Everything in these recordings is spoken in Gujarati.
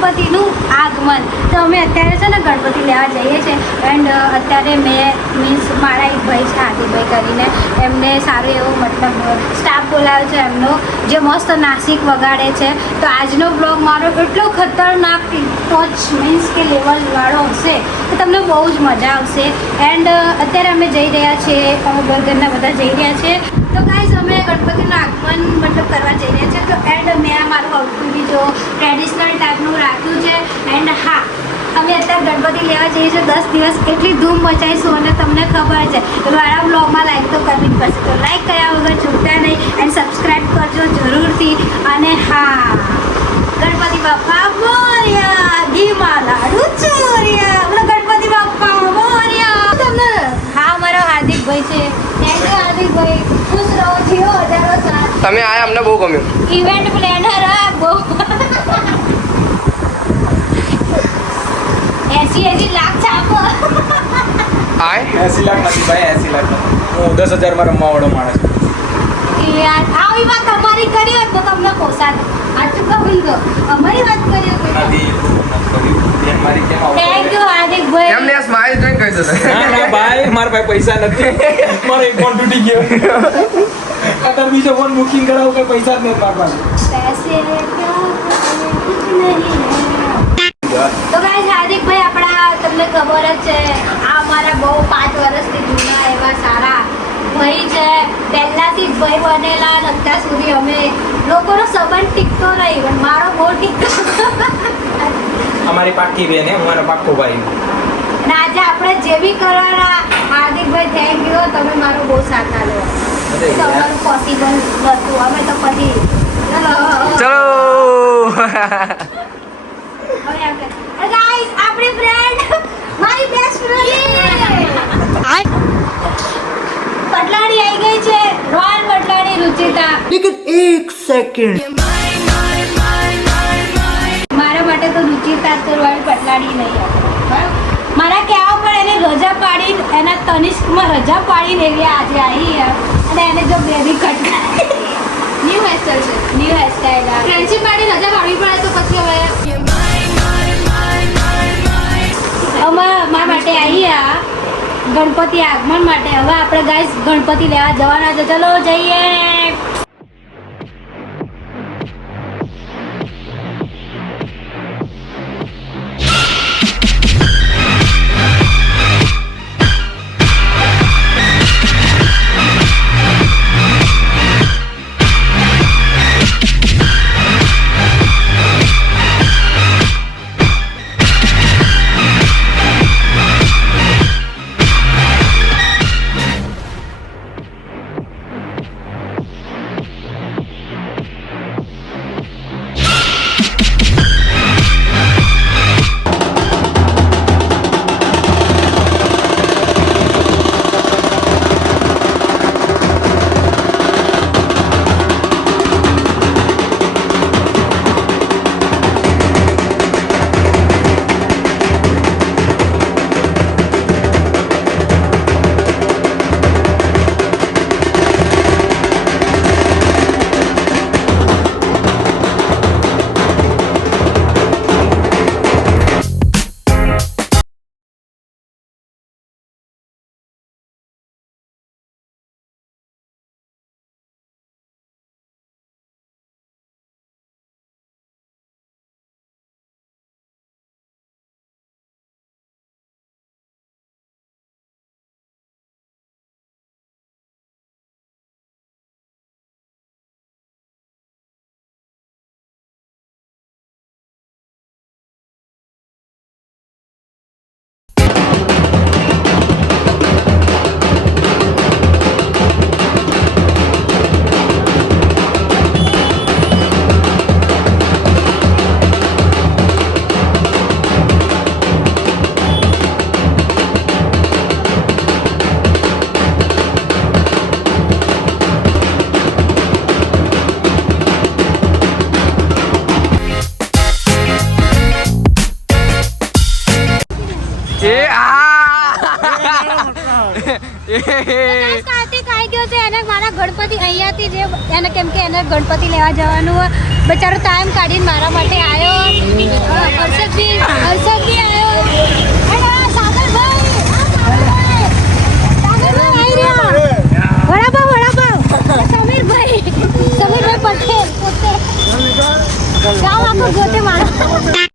ગણપતિનું આગમન. તો અમે અત્યારે છે ને ગણપતિ લેવા જઈએ છીએ. એન્ડ અત્યારે મેં મીન્સ મારા એક ભાઈ છે આદિભાઈ કરીને, એમને સારો એવો મતલબ સ્ટાફ બોલાવ્યો છે એમનો, જે મસ્ત નાસિક વગાડે છે. તો આજનો બ્લોગ મારો એટલો ખતરનાક ટચ મીન્સ કે લેવલવાળો હશે તો તમને બહુ જ મજા આવશે. એન્ડ અત્યારે અમે જઈ રહ્યા છીએ, અમે ઘરના બધા જઈ રહ્યા છીએ. તો ગાઈઝ અમે ગણપતિનું આગમન મતલબ કરવા જઈ રહ્યા છીએ. તો એન્ડ મેં આ મારું આઉટફિટ બી જો ટ્રેડિશનલ ટાઈપનું રાખ્યું છે. એન્ડ હા, અમે અત્યારે ગણપતિ લેવા જઈએ છીએ. 10 દિવસ કેટલી ધૂમ મચાવીશું અને તમને ખબર છે મારા બ્લોગમાં લાઈક તો કરવી જ પડશે. તો લાઈક કર્યા વગર છૂટતા નહીં એન્ડ સબસ્ક્રાઈબ કરજો જરૂરથી. અને હા, ગણપતિ બાપ્પા મોર્યા, ઘીમાં લાડુ ચોર્યા, બોલો ગણપતિ બાપ્પા મોર્યા. તમને હા, મારો હાર્દિકભાઈ છે. થેન્ક યુ હાર્દિકભાઈ, ખુશ રહો, જીવો હજારો સાથ. તમે આયા અમને બહુ ગમ્યું. ઇવેન્ટ પ્લેનર બહુ 80 લાખ છાપો. આય 80 લાખ નથી ભાઈ, 80 લાખ નથી. હું 10,000 માં રમવા વાળો માણસ છું. યાર આવી વાત તમારી કરી હોત તો તમને પોસાત. આટલું કહી દો, અમારી વાત કરી હોત. નથી કર્યું મારી કેમ આવું? થેન્ક યુ હાર્દિકભાઈ. એમને આ સ્માઈલ જોઈને કહી દો. ના ભાઈ, મારા પાસે પૈસા નથી. મારો એક ફોન તૂટી ગયો. અગર બીજો ફોન બુકિંગ કરાવું કે પૈસા જ નથી મારા પાસે. पैसे क्या कुछ नहीं है. તો ગાઈસ હાર્દિકભાઈ આપણા તમને ખબર જ છે, આ અમારા બહુ 5 વર્ષથી જૂના એવા સારા ભાઈ છે. પહેલાથી જ ભાઈ બનેલા અને અત્યાર સુધી અમે લોકોનો સંબંધ ટીકતો નહીં, પણ મારો બહુ ટીકતો. અમારી પાક્કી બેન હે, મારો પાક્કો ભાઈ. અને આજે આપણે જે બી કરવાના, હાર્દિકભાઈ થેન્ક યુ, તમે મારો બહુ સાથ આપ્યો. તમારું પોસિબલ નહોતું, અમે તો પછી ચલો ગાઈસ આપણી ફ્રેન્ડ, મારી બેસ્ટ ફ્રેન્ડ પટલાણી આવી ગઈ છે. રોયલ પટલાણી રુચિતા. लेकिन एक सेकंड, મારા માટે તો રુચિતા તો રોયલ પટલાણી નહીં હતી, બરાબર. મારા કહેવા પર એને રજા પાડી, એના તનિષ્કમાં રજા પાડીને એવી આજે આવી અને એને જો બેબી કટ ન્યૂ હેરસ્ટાઈલ છે, ન્યૂ હેરસ્ટાઈલ. ફ્રેન્ડશિપ માટે રજા પાડવી પડે તો પછી હવે મારા માટે આવી આ ગણપતિ આગમન માટે. હવે આપણે ગાઈસ ગણપતિ લેવા જવાના છે. ચલો જઈએ. કાર્તિક આવી ગયો છે એને મારા ગણપતિ અહીંયાથી જે એને કેમ કે એને ગણપતિ લેવા જવાનું હોય બચારો ટાઈમ કાઢીને મારા માટે આવ્યો હર્ષદજી આવ્યો અને આ સાગરભાઈ આવી રહ્યા વડાપાવ સમીરભાઈ પટેલ પોતે ગામ આખું ગોતે મારા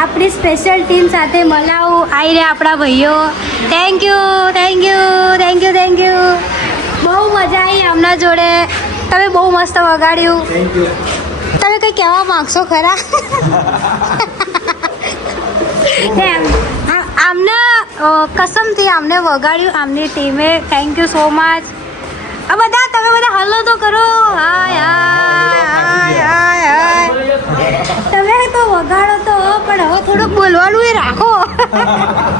આપણી સ્પેશિયલ ટીમ સાથે મલાવું આવી રહ્યા આપણા ભાઈઓ. Thank you thank you thank you thank you. બહુ મજા આવી આમના જોડે. તમે બહુ મસ્ત વગાડ્યું. Thank you. તમે કંઈ કહેવા માંગશો ખરા? આમને કસમથી આમને વગાડ્યું આમની ટીમે. Thank you so much. આ બધા તમે બધા હલો તો કરો. હાય હાય હાય હાય. તમે તો વગાડો તો પણ હવે થોડુંક બોલવાનું એ રાખો.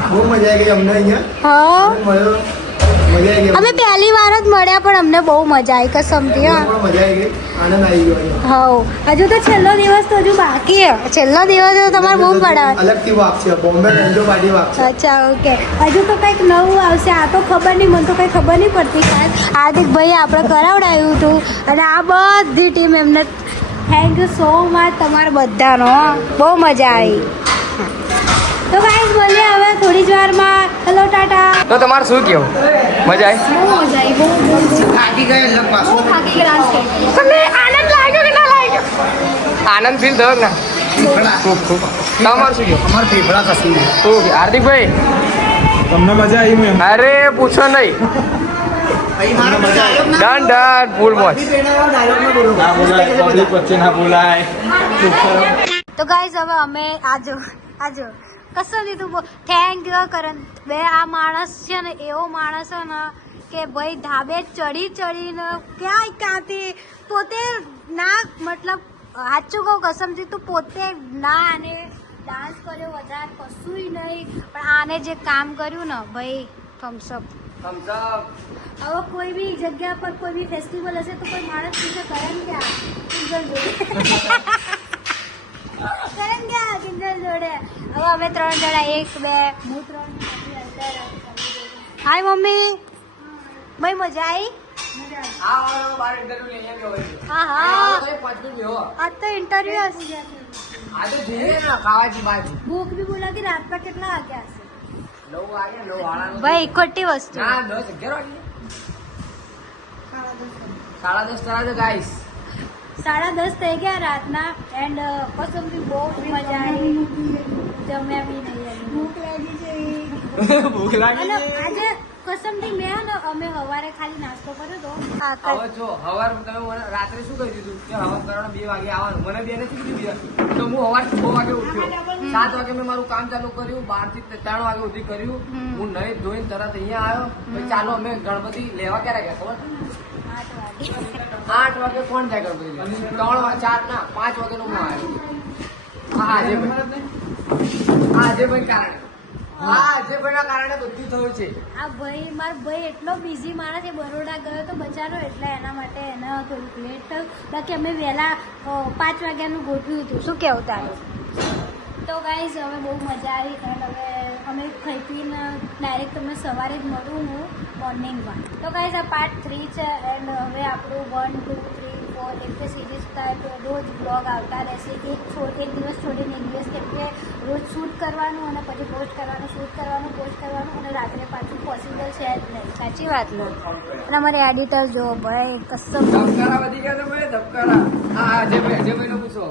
બહુ મજા આવી ગઈ અમને અહીંયા. હા મજા આવી ગઈ. અમે પહેલી વાર જ મળ્યા પણ અમને બહુ મજા આવી કસમથી. હા મજા આવી ગઈ. આનંદ આવી ગયો અહીંયા. હા હજુ તો છેલ્લો દિવસ તો હજુ બાકી છે. છેલ્લો દિવસ તો તમારે બહુ પડાવે. અલગથી વાક છે. બોમ્બે રેન્જો પાર્ટી વાક છે. અચ્છા ઓકે. હજુ તો કંઈક નવું આવશે. આ તો ખબર નહીં, મને તો કંઈ ખબર નહીં પડતી. હાર્દિકભાઈ આપણે કરાવડાવ્યું હતું અને આ બધી ટીમ એમને થેન્ક યુ સો મચ તમારા બધાનો. બહુ મજા આવી. તો ગાઈસ મળીએ હવે થોડી જ વારમાં. હેલો ટાટા. તો તમારે શું કેવું? મજા આવી? બહુ મજા આવી. બહુ થાકી ગયે લગ પાછું. થાકી ગયા. તમને આનંદ લાગ્યો કે ના લાગ્યો? આનંદ ફીલ થયો કે ના? ખૂબ ખૂબ. તમારું શું કેવું? અમાર ફેફડા કસી ગઈ. શું હાર્દિકભાઈ? તમને મજા આવી મેમ? અરે પૂછો નહીં. ડન ડન ફૂલ મોજ. ના બોલાય પબ્લિક વચ્ચે ના બોલાય. તો ગાઈસ હવે અમે આજો કશું દીધું. થેન્ક યુ કરણ. બે આ માણસ છે ને એવો માણસ છે ને કે ભાઈ ધાબે ચડીને ક્યાંથી પોતે ના મતલબ સાચું કહું કસમથી તું પોતે ના આને ડાન્સ કર્યો વધારે કશુંય નહીં પણ આને જે કામ કર્યું ને ભાઈ થમ્સઅપ. હવે કોઈ બી જગ્યા પર કોઈ બી ફેસ્ટિવલ હશે તો કોઈ માણસ પૂછે કરણ ક્યાં કિંજલ જોડે. કરણ ક્યાં કિંજલ જોડે. હવે અમે 3 જણા 1 2 હું 3 હાય મમ્મી. ભાઈ મજા આવી. હા હા આજ તો ઇન્ટરવ્યુ હશે. ભૂખ બી બોલાતી. રાત પર કેટલા વાગ્યા હશે ભાઈ? ખોટી વસ્તુ. 10:30 થઈ ગયા રાતના. એન્ડ કસમથી બહુ મજા આવી. જમ્યા બી નહીં. ભૂખ લાગી અને આજે કસમથી મેં ને અમે સવારે ખાલી નાસ્તો કર્યો હતો. હવે જો હવાર તમે મને રાત્રે શું કહી દીધું કે હવાર કરવાનું 2 વાગે આવવાનું. મને બેને શું કીધું તો હું સવાર 6 વાગે ઉઠ્યો. 7 વાગે મેં મારું કામ ચાલુ કર્યું. 12 થી 3 વાગે સુધી કર્યું. હું નહીં ધોઈને તરત અહીંયા આવ્યો. પછી ચાલો અમે ગણપતિ લેવા ક્યારે ગયા ખબર? 8 વાગે કોણ જાય ગણપતિ? 3 વાગે 4 ના 5 વાગે નો હું આવ્યો. હા અજયભાઈ કારણે. હા અજયભાઈના કારણે બધું થયું છે. આ ભાઈ મારો ભાઈ એટલો બિઝી માણસ એ બરોડા ગયો તો બચારો એટલે એના માટે એને થોડુંક લેટ થયું. બાકી અમે વહેલા 5 વાગ્યાનું ગોઠવ્યું હતું. શું કેવું તારું? તો ગાઈઝ હવે બહુ મજા આવી. એન્ડ હવે અમે ખાઈ પીને ડાયરેક્ટ તમને સવારે જ મળું હું મોર્નિંગમાં. તો ગાઈઝ આ પાર્ટ 3 છે. એન્ડ હવે આપણું 1 2 3 4 એટલે સિરીઝ ટાઈપ રોજ બ્લોગ આવતા રહેશે. એક દિવસ છોડીને એક દિવસ, કેમ કે રોજ શૂટ કરવાનું અને પછી પોસ્ટ કરવાનું, શૂટ કરવાનું, પોસ્ટ કરવાનું અને રાત્રે પાછું પોસિબલ છે જ નહીં. સાચી વાત ને? અને અમારે એડિટર જો ભાઈ કસમ ધબકારા વધી ગયા છે ભાઈ ધબકારા. હા અજયભાઈ નો પૂછો.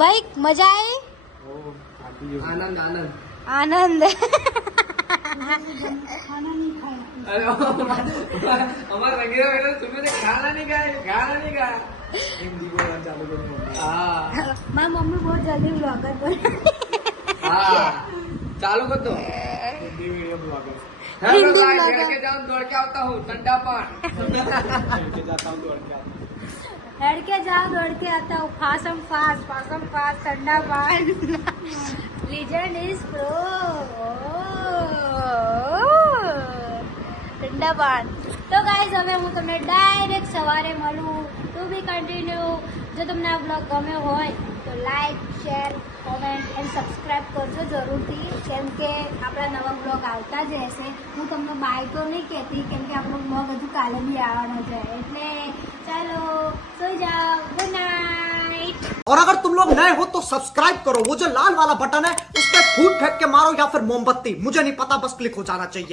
ભાઈ મજા આવી. આનંદ આનંદ આનંદ. अरे हमारे रंगीला बेटा तुमने खाना नहीं खाया हिंदी बोलना चालू करो. हाँ मारी मम्मी बहुत जल्दी ब्लॉगर बोल. हाँ चालू कर दो. Hindi video blogger. Hello guys, घर के जाऊं दौड़ के आता हूँ ठंडा पान. के जाता हूँ दौड़ के आता हेड के जाओ दौड़ के आता हूँ फासम फास्ट ठंडा पान. Legend is pro. ઠંડા પાન. તો ગાઈઝ હવે હું તમને ડાયરેક્ટ સવારે મળું. ટુ બી કન્ટિન્યુ. જો તમને આ બ્લોગ ગમ્યો હોય તો like share comment and subscribe કરજો જરૂરથી, કેમ કે આપણા નવા બ્લોગ આવતા જ રહેશે. હું તમને બાય તો નહીં કહેતી કેમ કે આપણો બ્લોગ હજુ કાલે બી આવવાનો છે. એટલે ચાલો સોઈ જાઓ. Good night. और अगर तुम लोग नए हो तो सब्सक्राइब करो, वो जो लाल वाला बटन है उस पर फूट फेंक के मारो या फिर मोमबत्ती, मुझे नहीं पता, बस क्लिक हो जाना चाहिए.